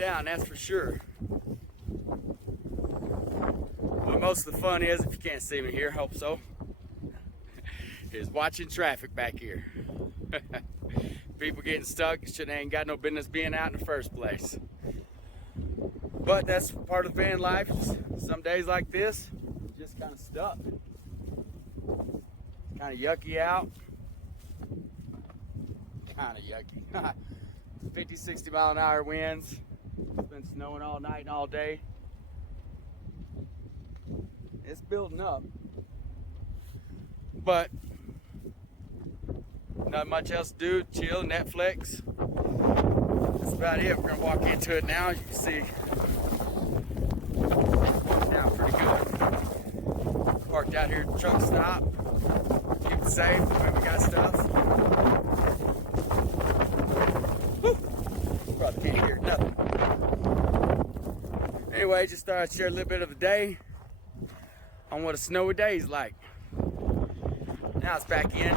down, that's for sure. But most of the fun is, if you can't see me here, hope so, is watching traffic back here. People getting stuck, shit ain't got no business being out in the first place. But that's part of van life. Some days like this, just kind of stuck. Kind of yucky out. Kind of yucky. 50, 60 mile an hour winds. It's been snowing all night and all day. It's building up. But not much else to do. Chill, Netflix. That's about it. We're gonna walk into it now. As you can see, down pretty good. Parked out here at the truck stop. Keep it safe when we got stuff. Woo! Probably can't hear nothing. Anyway, just thought I'd share a little bit of the day on what a snowy day is like. Now it's back in.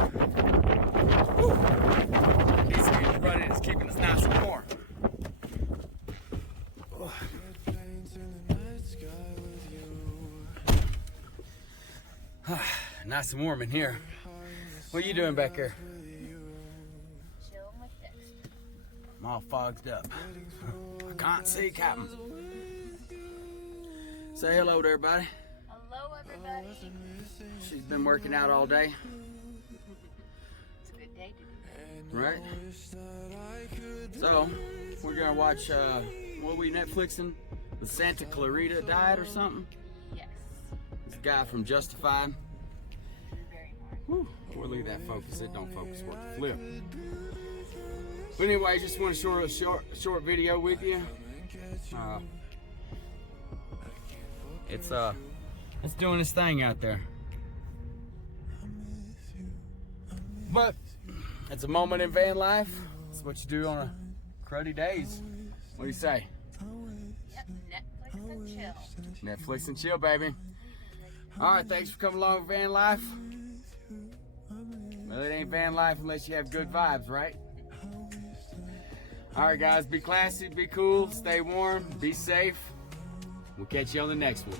Woo! These speeds running is keeping us nice and warm. Nice and warm in here. What are you doing back here? Chilling with Dexter. I'm all fogged up. I can't see Captain. Say hello to everybody. Hello, everybody. She's been working out all day. It's a good day to do that. Right? So, we're gonna watch, what are we Netflixing? The Santa Clarita Diet or something? Yes. This guy from Justified. Very much. Whew. We'll leave that focus. It don't focus worth the flip. But anyway, just want to share a short video with you. It's doing its thing out there. But it's a moment in van life. It's what you do on a cruddy days. What do you say? Yep, Netflix and chill. Netflix and chill, baby. Alright, thanks for coming along with van life. Well, it ain't van life unless you have good vibes, right? Alright guys, be classy, be cool, stay warm, be safe. We'll catch you on the next one.